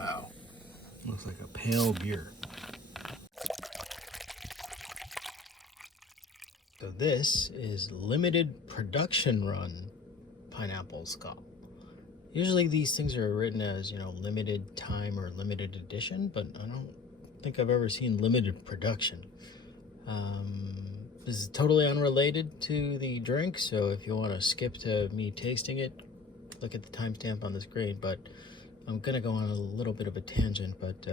Wow. Looks like a pale beer. So this is limited production run pineapple skal. Usually these things are written as, limited time or limited edition, but I don't think I've ever seen limited production. This is totally unrelated to the drink, so if you want to skip to me tasting it, look at the timestamp on the screen, but I'm going to go on a little bit of a tangent, but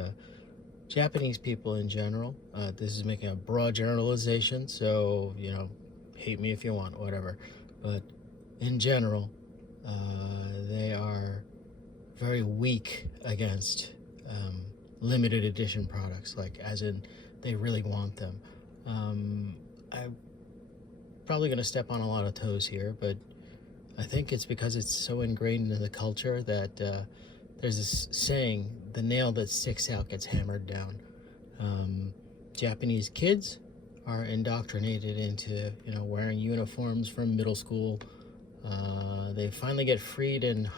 Japanese people in general, this is making a broad generalization, so, hate me if you want, whatever, but in general, they are very weak against limited edition products, like as in they really want them. I'm probably going to step on a lot of toes here, but I think it's because it's so ingrained in the culture that there's this saying, the nail that sticks out gets hammered down. Japanese kids are indoctrinated into, wearing uniforms from middle school. They finally get freed in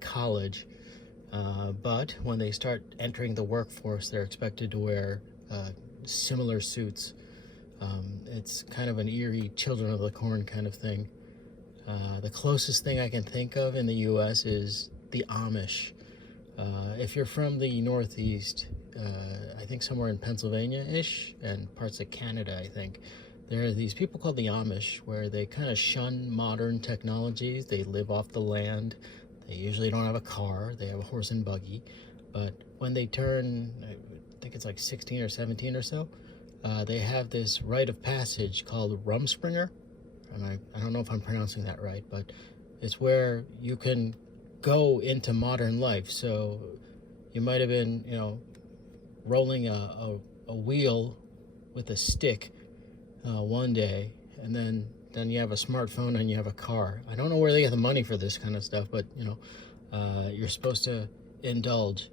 college, but when they start entering the workforce, they're expected to wear similar suits. It's kind of an eerie Children of the Corn kind of thing. The closest thing I can think of in the U.S. is the Amish. If you're from the Northeast, I think somewhere in Pennsylvania-ish and parts of Canada, I think, there are these people called the Amish where they kind of shun modern technologies. They live off the land. They usually don't have a car. They have a horse and buggy. But when they turn, I think it's like 16 or 17 or so, they have this rite of passage called Rumspringer. And I don't know if I'm pronouncing that right, but it's where you can go into modern life. So you might have been, rolling a wheel with a stick one day, and then you have a smartphone and you have a car. I don't know where they get the money for this kind of stuff, but you're supposed to indulge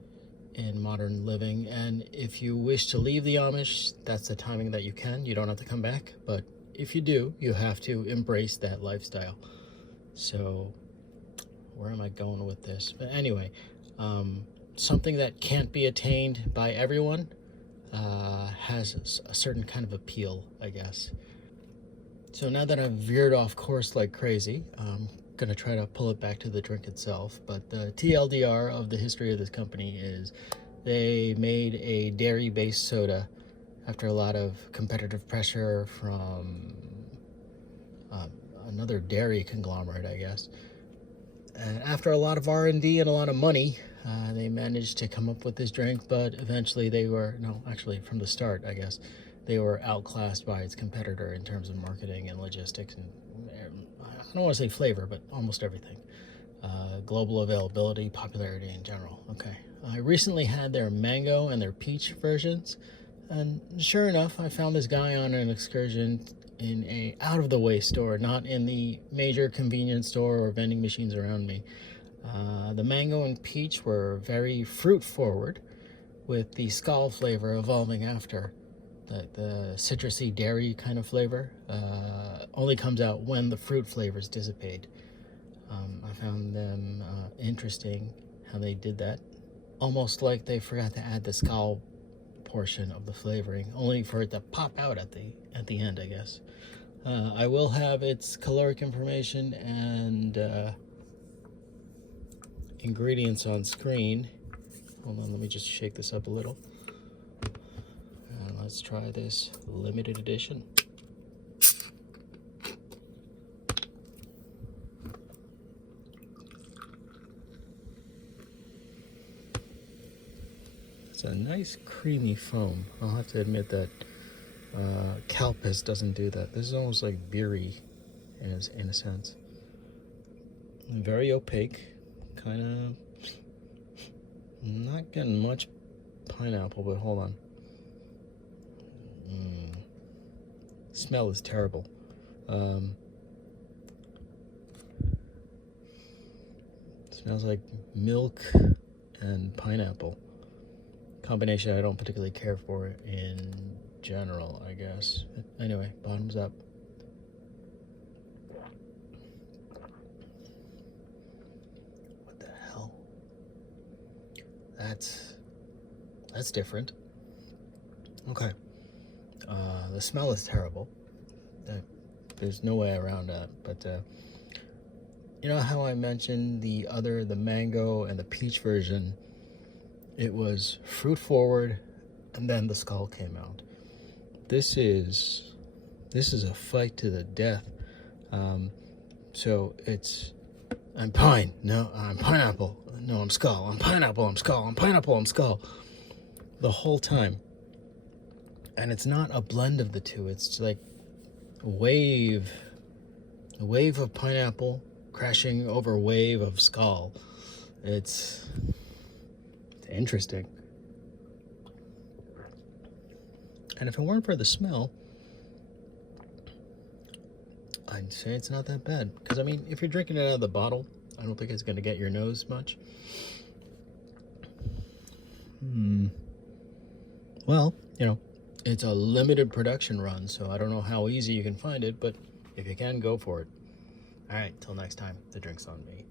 in modern living, and if you wish to leave the Amish, that's the timing that you can. You don't have to come back, but if you do, you have to embrace that lifestyle. So where am I going with this? But anyway, something that can't be attained by everyone has a certain kind of appeal, I guess. So now that I've veered off course like crazy, I'm gonna try to pull it back to the drink itself. But the TLDR of the history of this company is they made a dairy-based soda after a lot of competitive pressure from another dairy conglomerate, I guess. And after a lot of R&D and a lot of money, they managed to come up with this drink, but eventually from the start, I guess, they were outclassed by its competitor in terms of marketing and logistics, and I don't want to say flavor, but almost everything. Global availability, popularity in general. Okay. I recently had their mango and their peach versions, and sure enough, I found this guy on an excursion in a out-of-the-way store, not in the major convenience store or vending machines around me. The mango and peach were very fruit-forward, with the skal flavor evolving after. The citrusy dairy kind of flavor only comes out when the fruit flavors dissipate. I found them interesting how they did that. Almost like they forgot to add the skal portion of the flavoring, only for it to pop out at the end, I guess. I will have its caloric information and ingredients on screen. Hold on, let me just shake this up a little. And let's try this limited edition. It's a nice creamy foam. I'll have to admit that Calpis doesn't do that. This is almost like beery in a sense. Very opaque, kind of not getting much pineapple, but hold on. Smell is terrible. Smells like milk and pineapple. Combination I don't particularly care for in general, I guess. Anyway, bottoms up. What the hell? That's different. Okay. The smell is terrible. There's no way around that. But you know how I mentioned the mango and the peach version? It was fruit forward, and then the skull came out. This is a fight to the death. So I'm pine. No, I'm pineapple. No, I'm skull. I'm pineapple. I'm skull. I'm pineapple. I'm skull. The whole time. And it's not a blend of the two. It's like a wave of pineapple crashing over a wave of skull. It's interesting. And if it weren't for the smell, I'd say it's not that bad. Because, I mean, if you're drinking it out of the bottle, I don't think it's going to get your nose much. Well, you know, it's a limited production run, so I don't know how easy you can find it, but if you can, go for it. All right, till next time, the drink's on me.